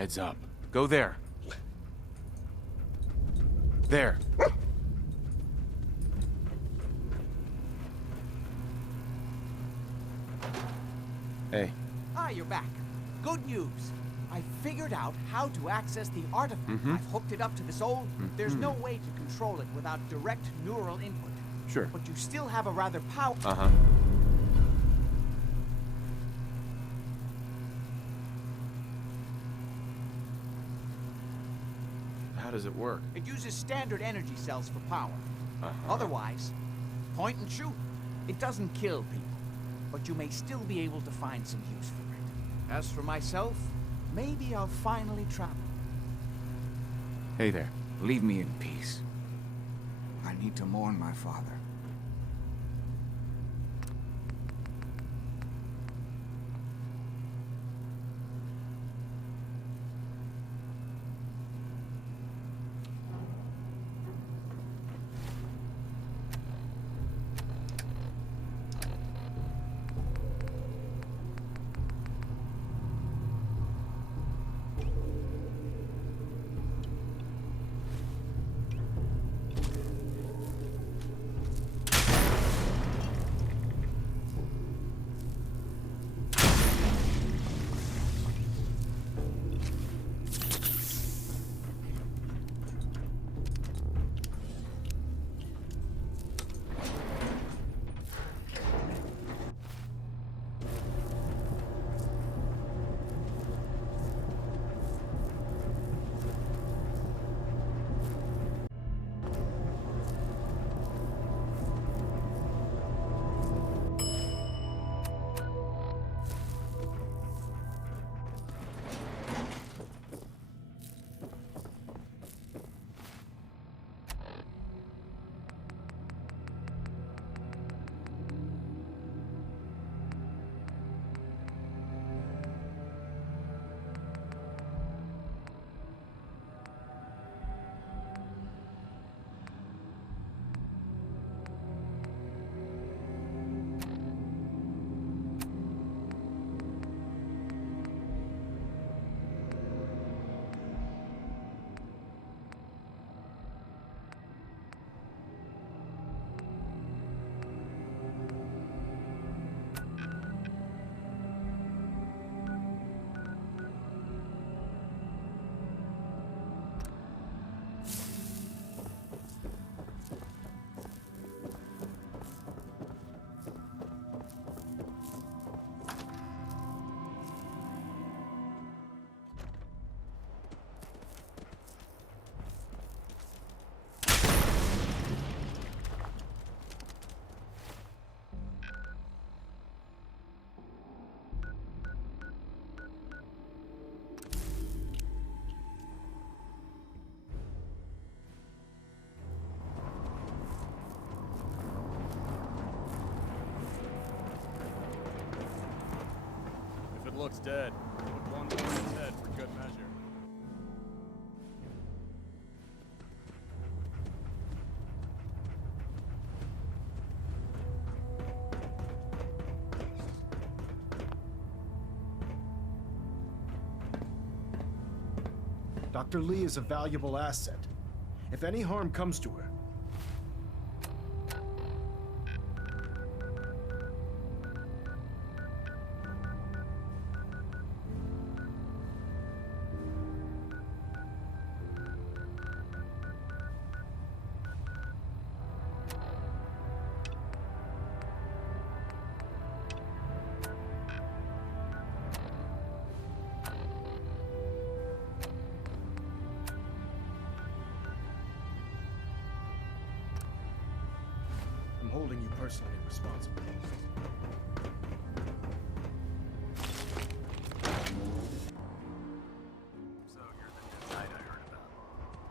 Heads up. Go there. There. Hey. Ah, you're back. Good news. I figured out how to access the artifact. I've hooked it up to this old... There's no way to control it without direct neural input. Sure. But you still have a rather power... Uh-huh. How does it work? It uses standard energy cells for power. Uh-huh. Otherwise, point and shoot. It doesn't kill people, but you may still be able to find some use for it. As for myself, maybe I'll finally travel. Hey there. Leave me in peace. I need to mourn my father. Looks dead. Put one gun in his head for good measure. Dr. Lee is a valuable asset. If any harm comes to her, I'm holding you personally responsible. So you're the knight I heard about.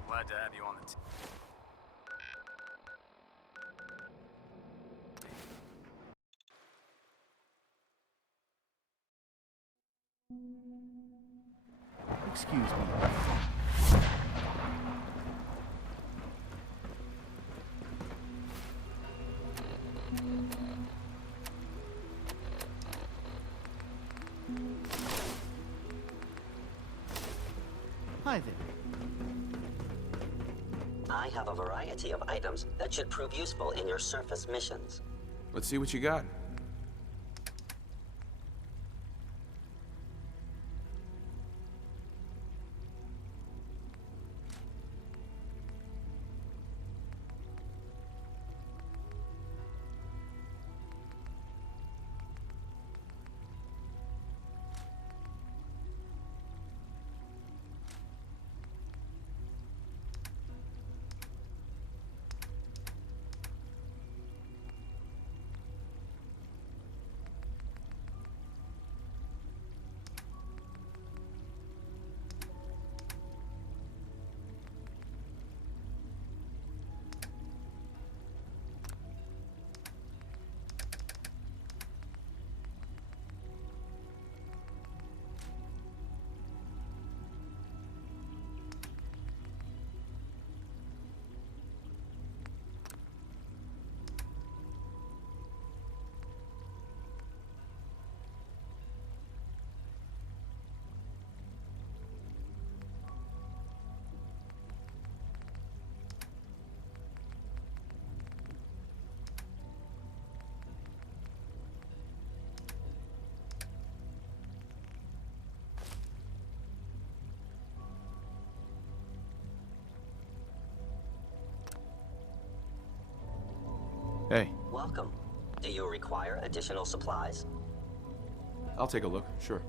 Glad to have you on the team. Excuse me. Hi there. I have a variety of items that should prove useful in your surface missions. Let's see what you got. Hey, Welcome. Do you require additional supplies? I'll take a look, sure.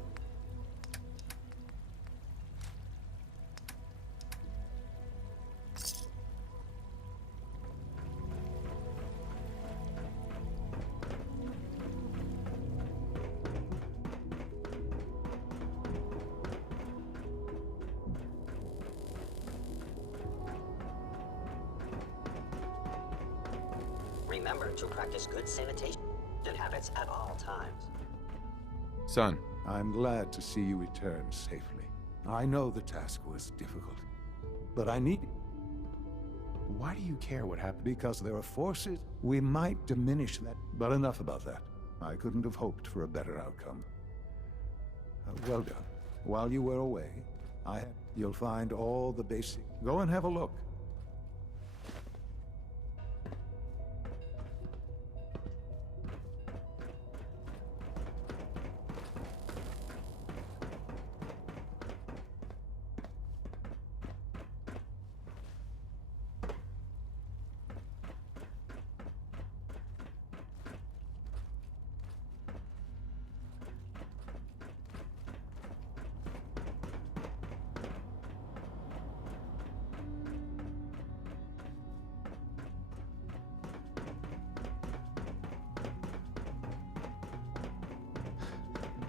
Remember to practice good sanitation habits at all times. Son, I'm glad to see you return safely. I know the task was difficult, but I need... why do you care what happened? Because there are forces, we might diminish that. But enough about that. I couldn't have hoped for a better outcome. Well done. While you were away, you'll find all the basic... Go and have a look.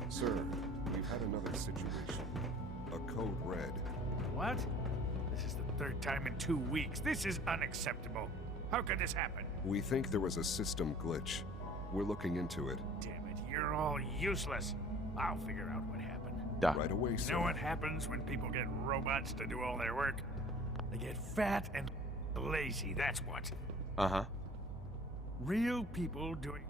Sir, we've had another situation. A code red. What? This is the third time in 2 weeks. This is unacceptable. How could this happen? We think there was a system glitch. We're looking into it. Damn it, you're all useless. I'll figure out what happened. Doc. Right away, You sir. know what happens when people get robots to do all their work? They get fat and lazy, that's what. Uh-huh. Real people doing...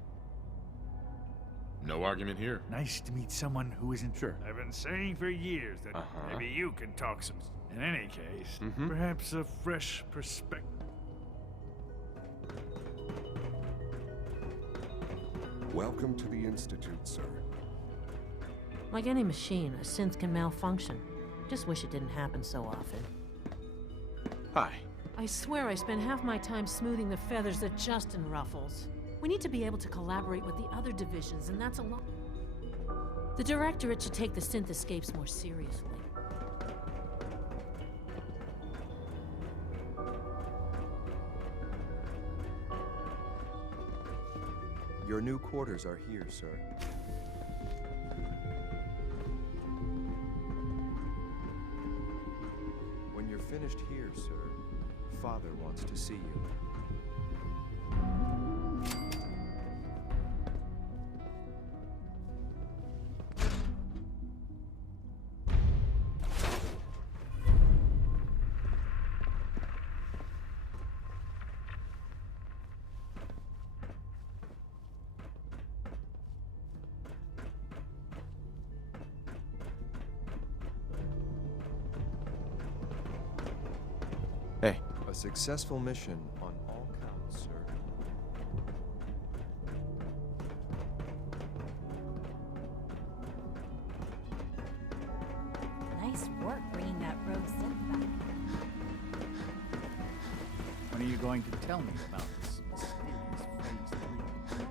No argument here. Nice to meet someone who isn't... Sure. I've been saying for years that maybe you can talk some... In any case, perhaps a fresh perspective... Welcome to the Institute, sir. Like any machine, a synth can malfunction. Just wish it didn't happen so often. Hi. I swear I spend half my time smoothing the feathers that Justin ruffles. We need to be able to collaborate with the other divisions, and that's a lot. The Directorate should take the synth escapes more seriously. Your new quarters are here, sir. When you're finished here, sir, Father wants to see you. Hey. A successful mission on all counts, sir. Nice work bringing that rogue synth back. When are you going to tell me about this mysterious Phase 3?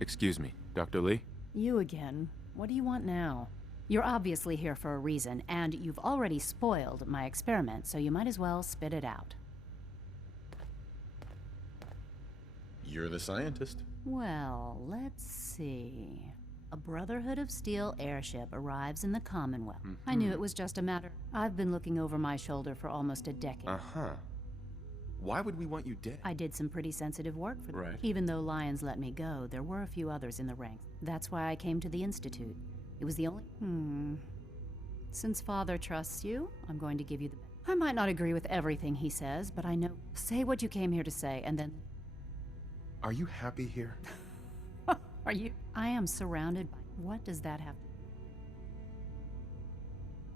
Excuse me, Dr. Lee? You again. What do you want now? You're obviously here for a reason, and you've already spoiled my experiment, so you might as well spit it out. You're the scientist. Well, let's see. A Brotherhood of Steel airship arrives in the Commonwealth. I knew it was just a matter. I've been looking over my shoulder for almost a decade. Uh-huh. Why would we want you dead? I did some pretty sensitive work for them. Right. Even though Lyons let me go, there were a few others in the ranks. That's why I came to the Institute. It was the only... Since Father trusts you, I'm going to give you the... I might not agree with everything he says, but I know... Say what you came here to say, and then... Are you happy here? Are you? I am surrounded by... What does that have...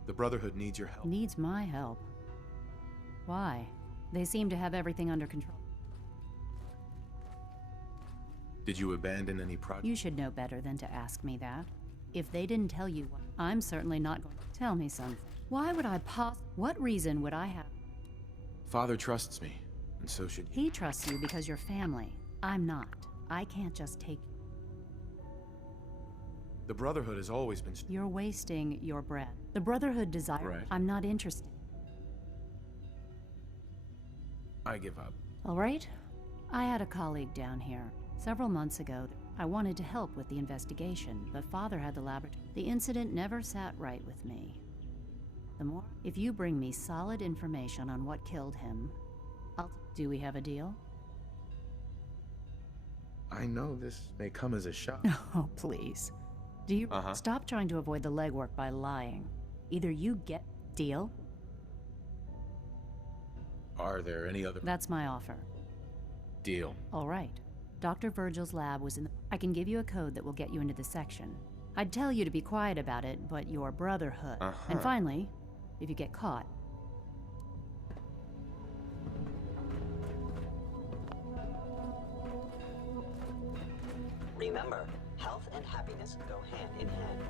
The Brotherhood needs your help. Needs my help. Why? They seem to have everything under control. Did you abandon any projects? You should know better than to ask me that. If they didn't tell you what... I'm certainly not going to tell me something. Why would I What reason would I have? Father trusts me, and so should you. He trusts you because you're family. I'm not. I can't just take... The Brotherhood has always been... You're wasting your breath. The Brotherhood desire... Right. I'm not interested. I give up. All right. I had a colleague down here. Several months ago, I wanted to help with the investigation, but Father had the laboratory. The incident never sat right with me. The more... If you bring me solid information on what killed him, I'll... Do we have a deal? I know this may come as a shock. Oh, please. Do you... Stop trying to avoid the legwork by lying. Either you get... Deal? Are there any other... That's my offer. Deal. All right. Dr. Virgil's lab was in the... I can give you a code that will get you into the section. I'd tell you to be quiet about it, but your Brotherhood. And finally, if you get caught... Remember, health and happiness go hand in hand.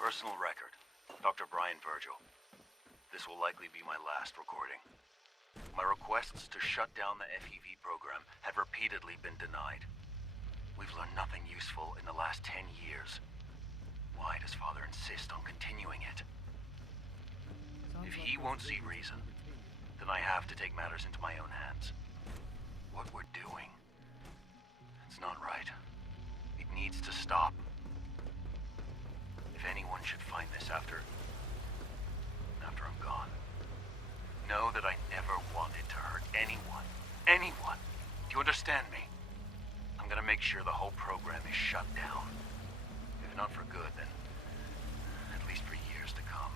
Personal record, Dr. Brian Virgil. This will likely be my last recording. My requests to shut down the FEV program have repeatedly been denied. We've learned nothing useful in the last 10 years. Why does Father insist on continuing it? If he won't see reason, then I have to take matters into my own hands. What we're doing, it's not right. It needs to stop. If anyone should find this after I'm gone, know that I never wanted to hurt anyone. Anyone! Do you understand me? I'm gonna make sure the whole program is shut down. If If not for good, then at least for years to come.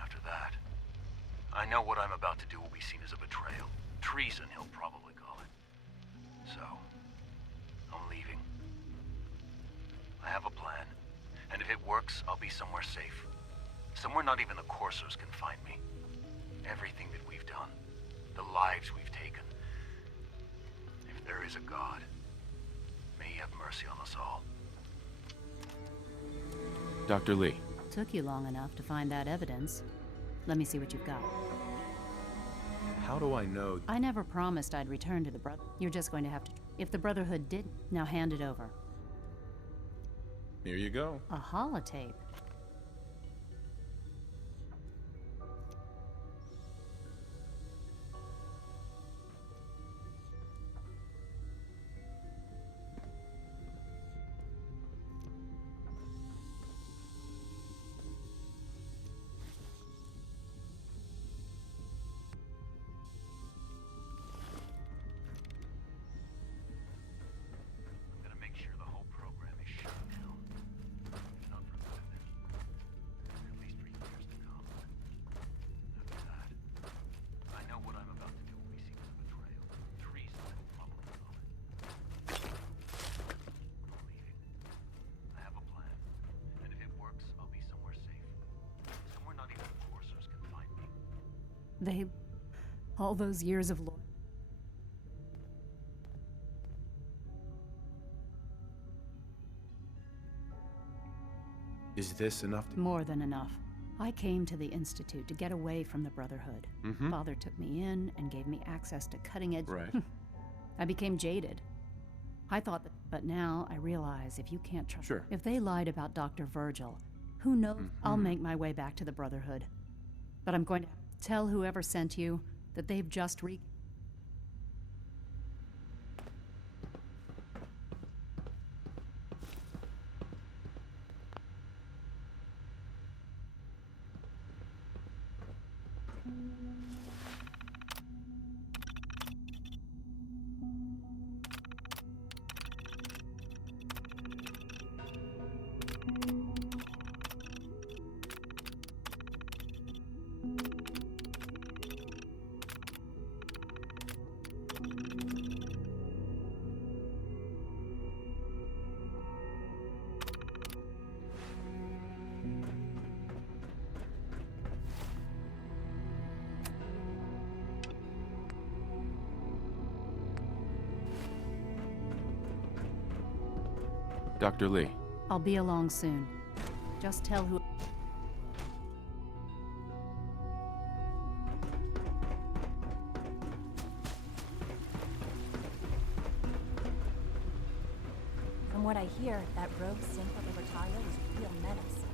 After that, I know what I'm about to do will be seen as a betrayal. Treason, he'll probably call it. So, I'm leaving. I have a plan, and if it works, I'll be somewhere safe. Somewhere not even the coursers can find me. Everything that we've done, the lives we've taken. If there is a God, may he have mercy on us all. Dr. Lee. Took you long enough to find that evidence. Let me see what you've got. How do I know? I never promised I'd return to the brother. You're just going to have to. If the Brotherhood did, now hand it over. Here you go. A holotape. All those years of loyalty. Is this enough? More than enough. I came to the Institute to get away from the Brotherhood. Father took me in and gave me access to cutting-edge... Right. I became jaded. I thought that... But now I realize if you can't trust... Sure. If they lied about Dr. Virgil, who knows? I'll make my way back to the Brotherhood. But I'm going to tell whoever sent you that they've just Dr. Lee. I'll be along soon. Just tell who... From what I hear, that rogue synth of the Retalia was a real menace.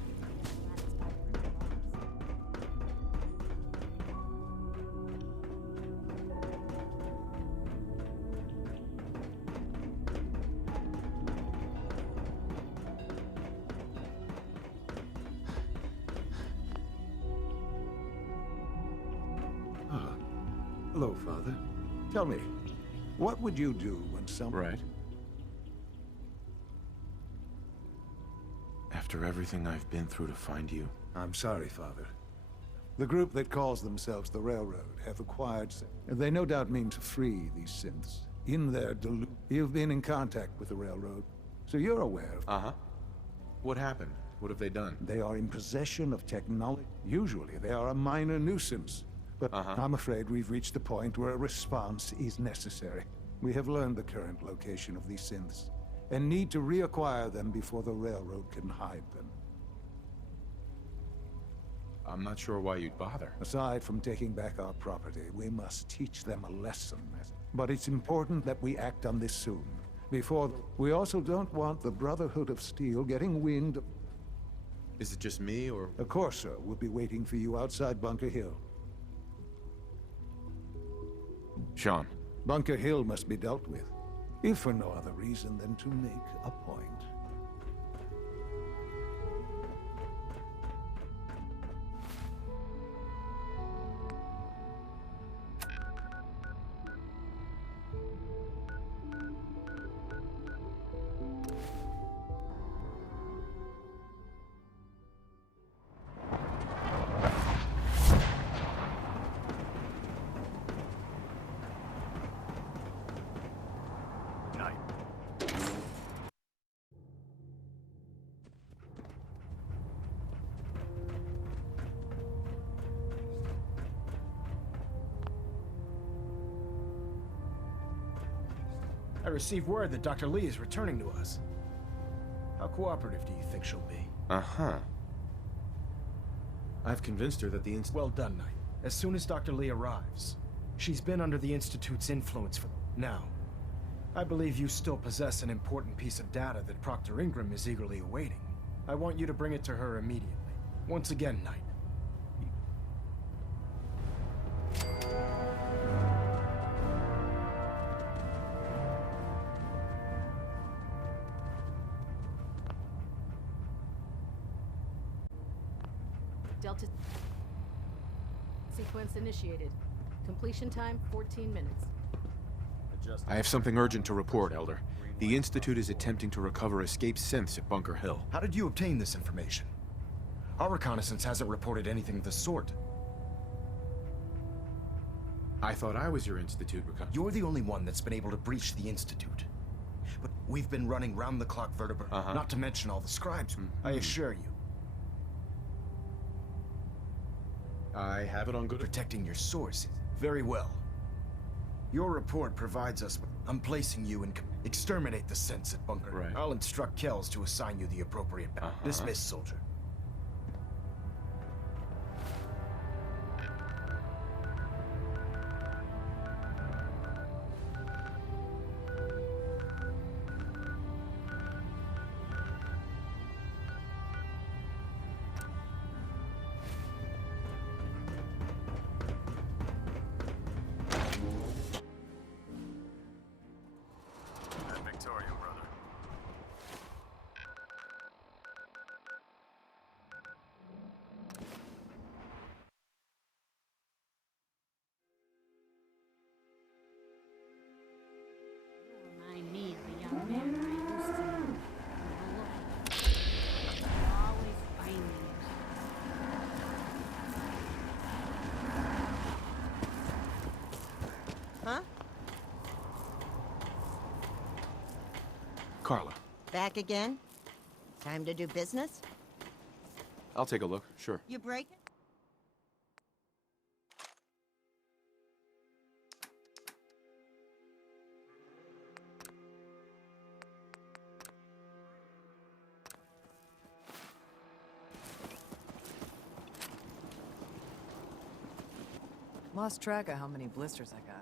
Hello, Father. Tell me, what would you do when someone... Right. After everything I've been through to find you. I'm sorry, Father. The group that calls themselves the Railroad have acquired... They no doubt mean to free these synths. In their You've been in contact with the Railroad, so you're aware of... Uh-huh. What happened? What have they done? They are in possession of technology. Usually, they are a minor nuisance. But I'm afraid we've reached the point where a response is necessary. We have learned the current location of these synths, and need to reacquire them before the Railroad can hide them. I'm not sure why you'd bother. Aside from taking back our property, we must teach them a lesson. But it's important that we act on this soon. We also don't want the Brotherhood of Steel getting wind of... Is it just me, or...? A Corsair will be waiting for you outside Bunker Hill. Sean. Bunker Hill must be dealt with, if for no other reason than to make a point. I received word that Dr. Lee is returning to us. How cooperative do you think she'll be? Uh-huh. I've convinced her that the Well done, Knight. As soon as Dr. Lee arrives, she's been under the Institute's influence for now. I believe you still possess an important piece of data that Proctor Ingram is eagerly awaiting. I want you to bring it to her immediately. Once again, Knight. Delta sequence initiated. Completion time 14 minutes. I have something urgent to report, Elder. The Institute is attempting to recover escaped synths at Bunker Hill. How did you obtain this information? Our reconnaissance hasn't reported anything of the sort. I thought I was your Institute You're the only one that's been able to breach the Institute. But we've been running round-the-clock vertebra, not to mention all the scribes. I assure you. I have it on good... Protecting your source. Very well. Your report provides us with... I'm placing you in... Exterminate the synths at Bunker. Right. I'll instruct Kells to assign you the appropriate... Dismiss, soldier. Remind me of a young man I used to know. Always finding it. Huh? Carla. Back again? Time to do business? I'll take a look, sure. You break it? Lost track of how many blisters I got.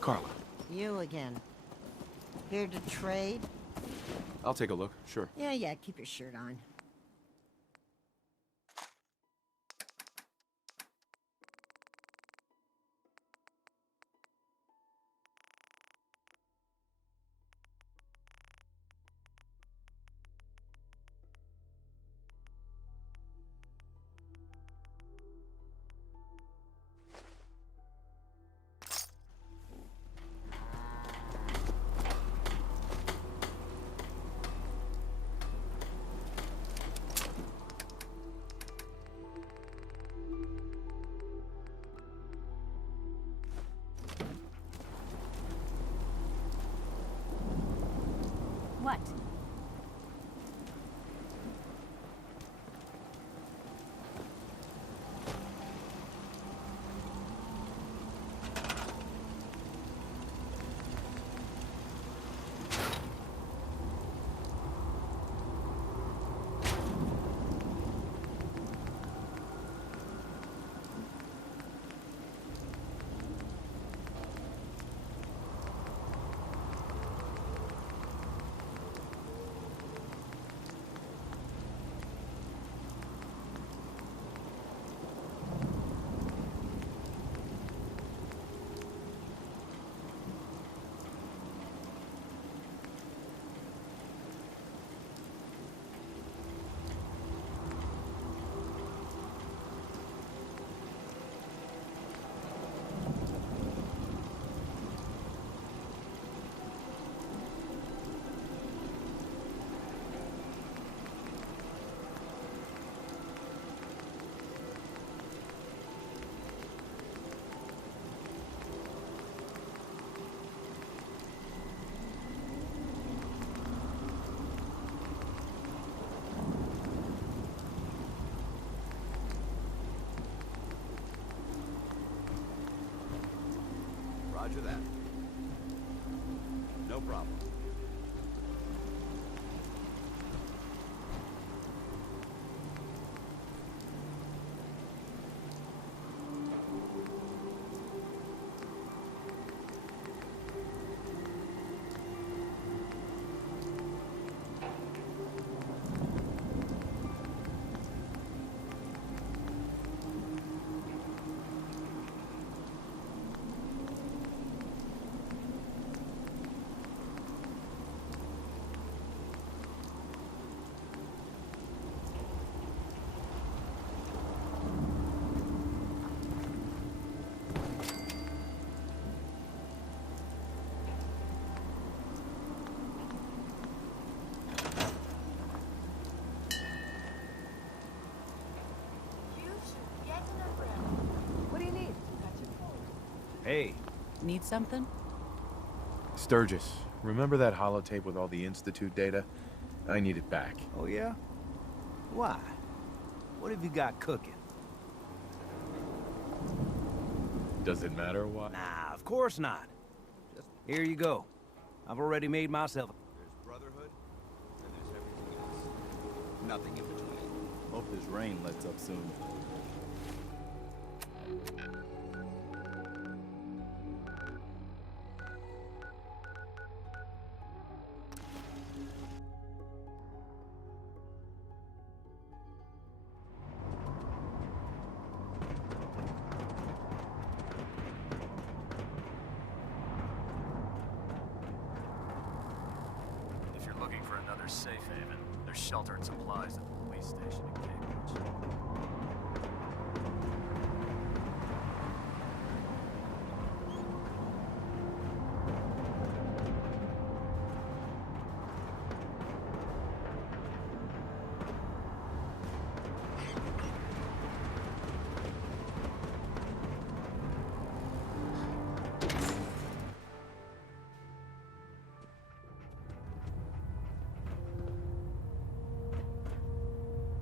Carla. You again. Here to trade? I'll take a look, sure. Yeah, keep your shirt on. Roger that. No problem. What do you need? Hey. Need something? Sturgis, remember that holotape with all the Institute data? I need it back. Oh, yeah? Why? What have you got cooking? Does it matter why? Nah, of course not. Just here you go. I've already made myself. There's Brotherhood, and there's everything else. Nothing in between. Hope this rain lets up soon. If you're looking for another safe haven, there's shelter and supplies at the police station in Cambridge.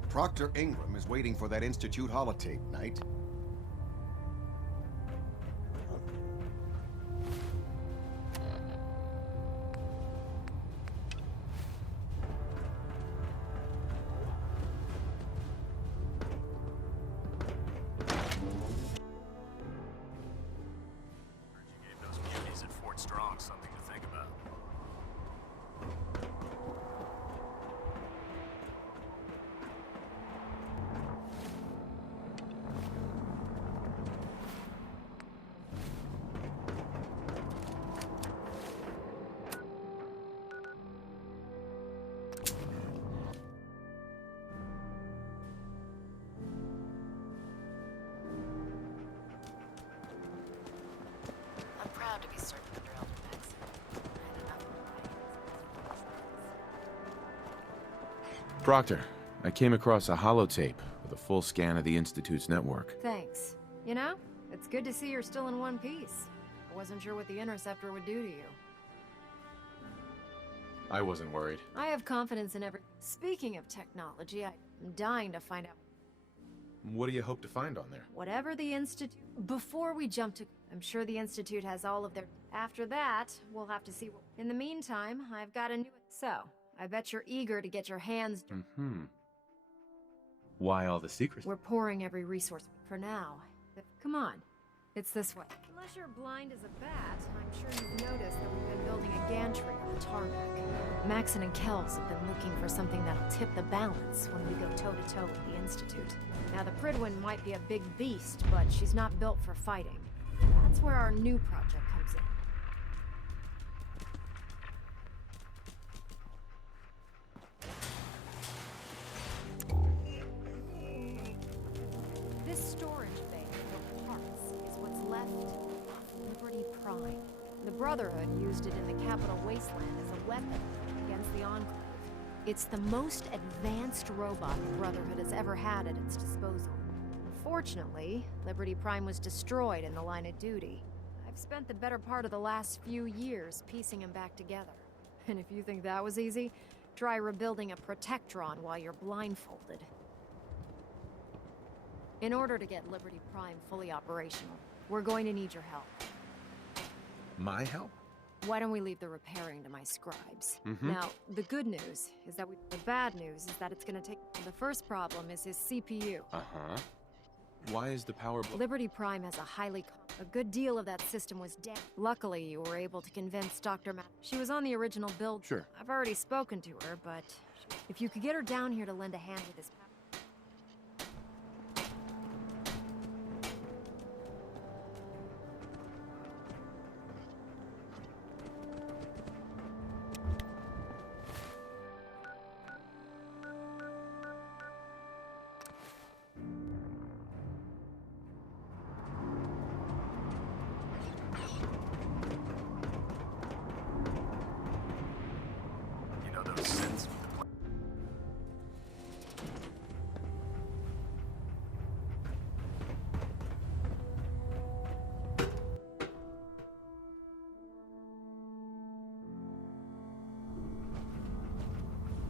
Proctor Ingram is waiting for that Institute holotape, Knight. You gave those mutinies at Fort Strong something to think about. I'm proud to be serving under Elder Maxson. Proctor, I came across a holotape with a full scan of the Institute's network. Thanks. You know, it's good to see you're still in one piece. I wasn't sure what the Interceptor would do to you. I wasn't worried. I have confidence in every... Speaking of technology, I'm dying to find out What do you hope to find on there? whatever the Institute... Before we jump to... I'm sure the Institute has all of their... After that, we'll have to see what... In the meantime, I've got a new... So, I bet you're eager to get your hands... Mm-hmm. Why all the secrecy? We're pouring every resource for now. Come on. It's this way. Unless you're blind as a bat, I'm sure you've noticed that we've been building a gantry on the tarmac. Maxon and Kells have been looking for something that'll tip the balance when we go toe-to-toe with the Institute. Now, the Pridwin might be a big beast, but she's not built for fighting. That's where our new project comes in. This storage bay for parts is what's left of Liberty Prime. The Brotherhood used it in the Capital Wasteland as a weapon against the Enclave. It's the most advanced robot the Brotherhood has ever had at its disposal. Unfortunately, Liberty Prime was destroyed in the line of duty. I've spent the better part of the last few years piecing him back together. And if you think that was easy, try rebuilding a Protectron while you're blindfolded. In order to get Liberty Prime fully operational, we're going to need your help. My help? Why don't we leave the repairing to my scribes? Mm-hmm. Now, the good news is that the bad news is that it's gonna take. The first problem is his CPU. Uh-huh. Why is the power... Liberty Prime has a good deal of that system was dead. Luckily, you were able to convince Dr. She was on the original build. Sure. I've already spoken to her, but if you could get her down here to lend a hand with this... You know those synths with the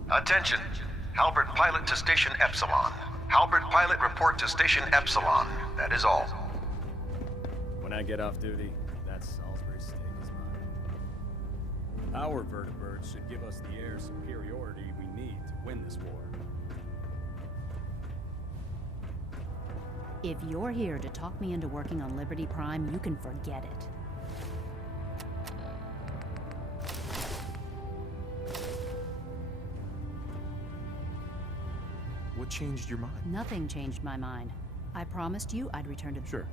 Attention. Halbert Pilot to Station Epsilon. Halbert Pilot report to Station Epsilon. That is all. When I get off duty, that Salisbury steak is mine. Our vertibirds should give us the air superiority we need to win this war. If you're here to talk me into working on Liberty Prime, you can forget it. What changed your mind? Nothing changed my mind. I promised you I'd return to... Sure.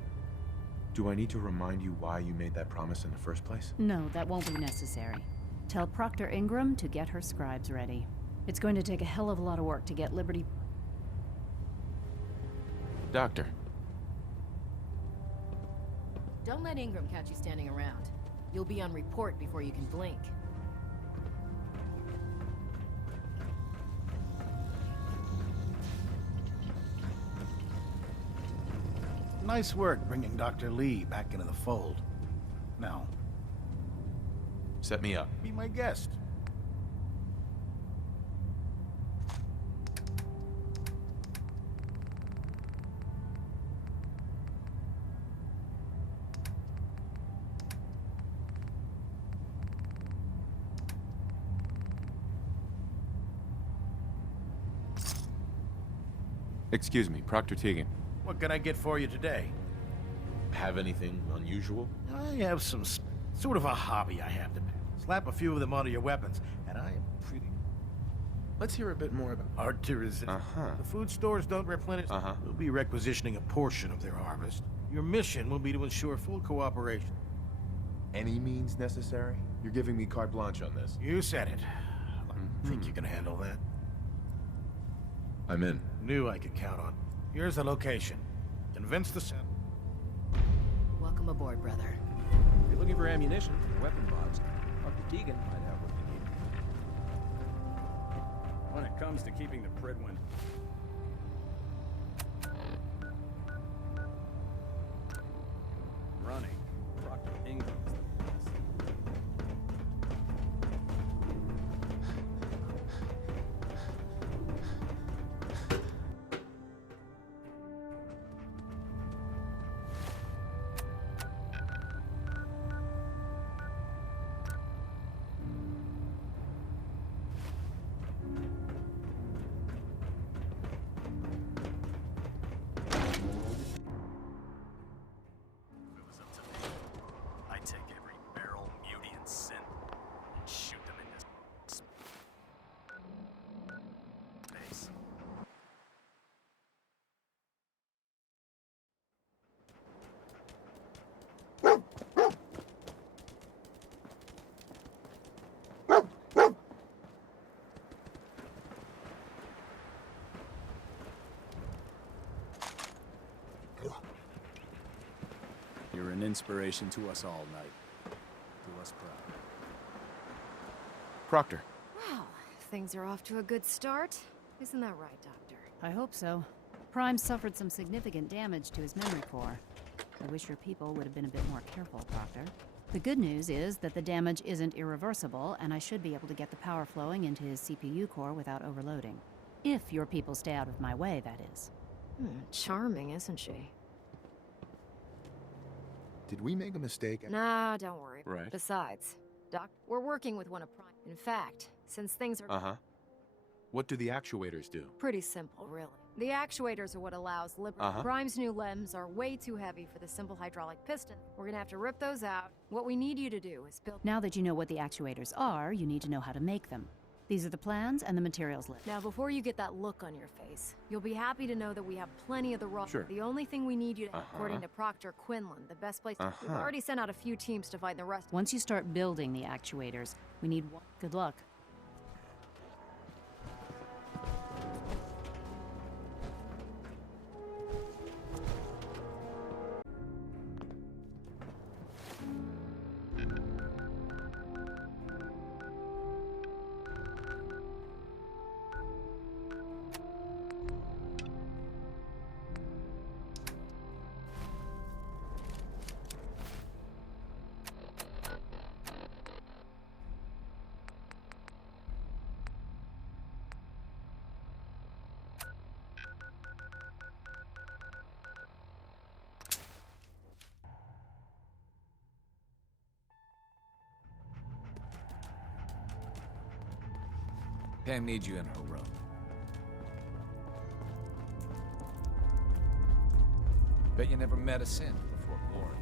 Do I need to remind you why you made that promise in the first place? No, that won't be necessary. Tell Proctor Ingram to get her scribes ready. It's going to take a hell of a lot of work to get Liberty... Doctor. Don't let Ingram catch you standing around. You'll be on report before you can blink. Nice work bringing Dr. Lee back into the fold. Now, Set me up. be my guest. Excuse me, Proctor Tegan. What can I get for you today? Have anything unusual? I have some sort of a hobby I have to slap a few of them onto your weapons, and I am pretty... Let's hear a bit more about... Hard to resist. The food stores don't replenish. We'll be requisitioning a portion of their harvest. Your mission will be to ensure full cooperation. Any means necessary? You're giving me carte blanche on this. You said it. I think you can handle that. I'm in. Knew I could count on. Here's the location. Convince the Senate. Welcome aboard, brother. If you're looking for ammunition for the weapon box, Dr. Tegan might have what you need. When it comes to keeping the Pridwin... running, Proctor Ingram is the best. If it was up to me, I'd take every barrel, muty, and synth and shoot them in this space. You're an inspiration to us all, Knight. Do us proud. Proctor. Wow, things are off to a good start. Isn't that right, Doctor? I hope so. Prime suffered some significant damage to his memory core. I wish your people would have been a bit more careful, Proctor. The good news is that the damage isn't irreversible, and I should be able to get the power flowing into his CPU core without overloading. If your people stay out of my way, that is. Charming, isn't she? Did we make a mistake? Nah, don't worry. Right. Besides, Doc, we're working with one of Prime. In fact, since things are Uh-huh. What do the actuators do? pretty simple, really. The actuators are what allows Prime's new limbs are way too heavy for the simple hydraulic piston. We're gonna have to rip those out. What we need you to do is build... Now that you know what the actuators are, you need to know how to make them. These are the plans and the materials list. Now, before you get that look on your face, you'll be happy to know that we have plenty of the raw... Sure. The only thing we need you to... According to Proctor Quinlan, the best place... We've already sent out a few teams to find the rest... Once you start building the actuators, we need one. Good luck. Pam needs you in her room. Bet you never met a sin before glory.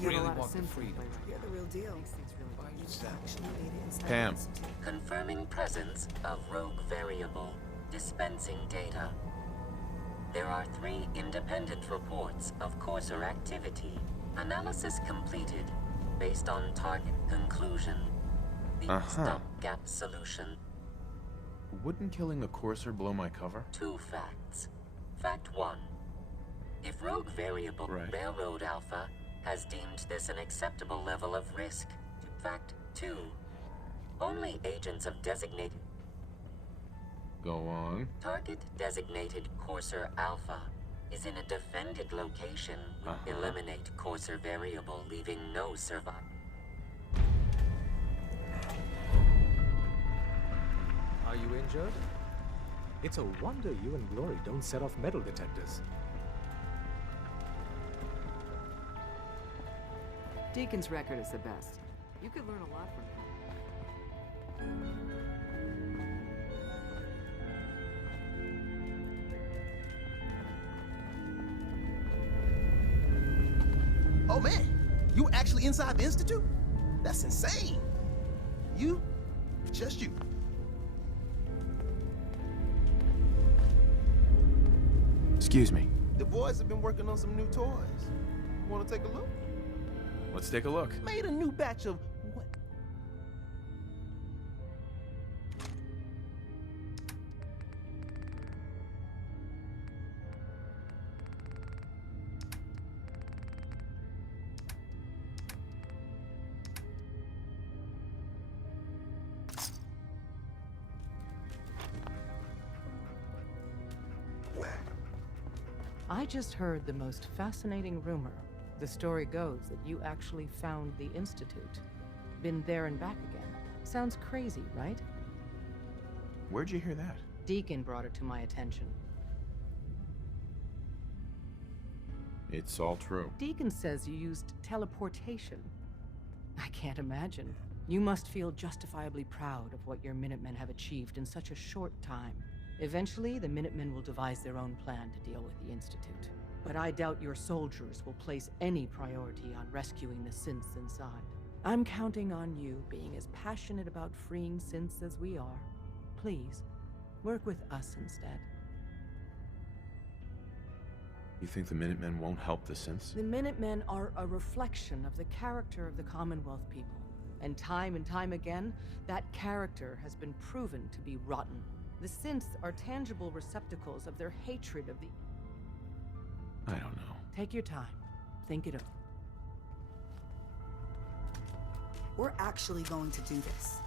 You Really have a lot of want the sin freedom. You're the real deal. Makes things really Pam. Confirming presence of rogue variable. Dispensing data. There are 3 independent reports of courser activity. Analysis completed. Based on target conclusion. The stopgap solution. Wouldn't killing a courser blow my cover? 2 facts. Fact 1. If rogue variable Railroad Alpha has deemed this an acceptable level of risk. Fact 2. Only agents of designated... Go on. Target designated Courser Alpha is in a defended location. Eliminate Courser variable, leaving no survivor. Are you injured? It's a wonder you and Glory don't set off metal detectors. Deacon's record is the best. You could learn a lot from him. Oh man, you were actually inside the Institute? That's insane. You? Just you. Excuse me. The boys have been working on some new toys. Want to take a look? Let's take a look. Made a new batch of what? I just heard the most fascinating rumor. The story goes that you actually found the Institute. Been there and back again. Sounds crazy, right? Where'd you hear that? Deacon brought it to my attention. It's all true. Deacon says you used teleportation. I can't imagine. You must feel justifiably proud of what your Minutemen have achieved in such a short time. Eventually, the Minutemen will devise their own plan to deal with the Institute. But I doubt your soldiers will place any priority on rescuing the synths inside. I'm counting on you being as passionate about freeing synths as we are. Please, work with us instead. You think the Minutemen won't help the synths? The Minutemen are a reflection of the character of the Commonwealth people. And time again, that character has been proven to be rotten. The synths are tangible receptacles of their hatred of the... I don't know. Take your time. Think it over. We're actually going to do this.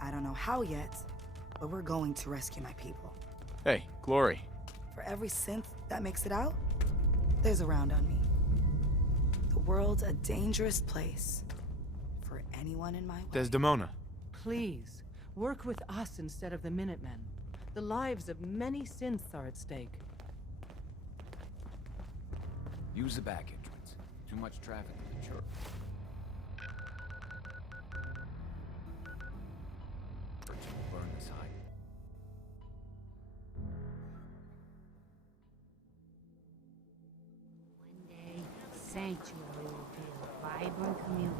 I don't know how yet, but we're going to rescue my people. Hey, Glory. For every synth that makes it out, there's a round on me. The world's a dangerous place for anyone in my way. Desdemona. Please, work with us instead of the Minutemen. The lives of many synths are at stake. Use the back entrance. Too much traffic. Sure. Burn this hide. One day, Sanctuary will be a vibrant community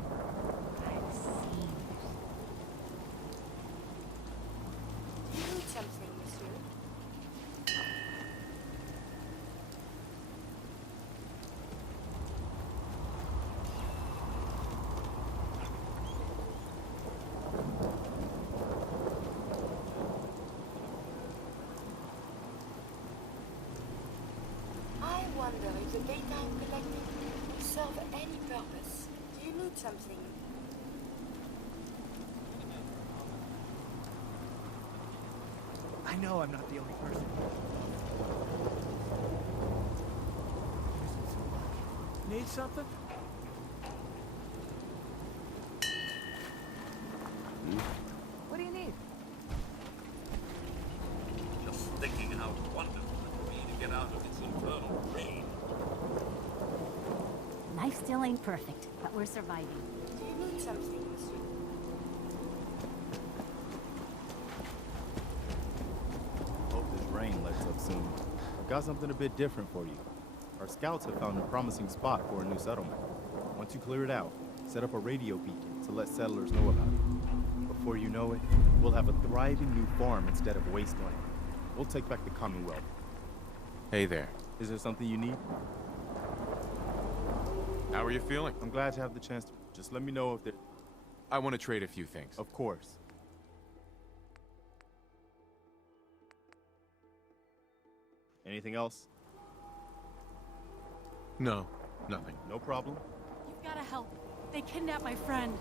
by the sea. Do you need something, monsieur? I wonder if the data I'm collecting will serve any purpose. Do you need something? I know I'm not the only person. Need something? What do you need? Just thinking how wonderful it would be to get out of this infernal rain. Life still ain't perfect, but we're surviving. Do you need something, monsieur? Hope this rain lets up soon. I've got something a bit different for you. Our scouts have found a promising spot for a new settlement. Once you clear it out, set up a radio beacon to let settlers know about it. Before you know it, we'll have a thriving new farm instead of wasteland. We'll take back the Commonwealth. Hey there. Is there something you need? How are you feeling? I'm glad to have the chance to. Just let me know if there. I want to trade a few things. Of course. Anything else? No, nothing. No problem. You've gotta help. They kidnapped my friend.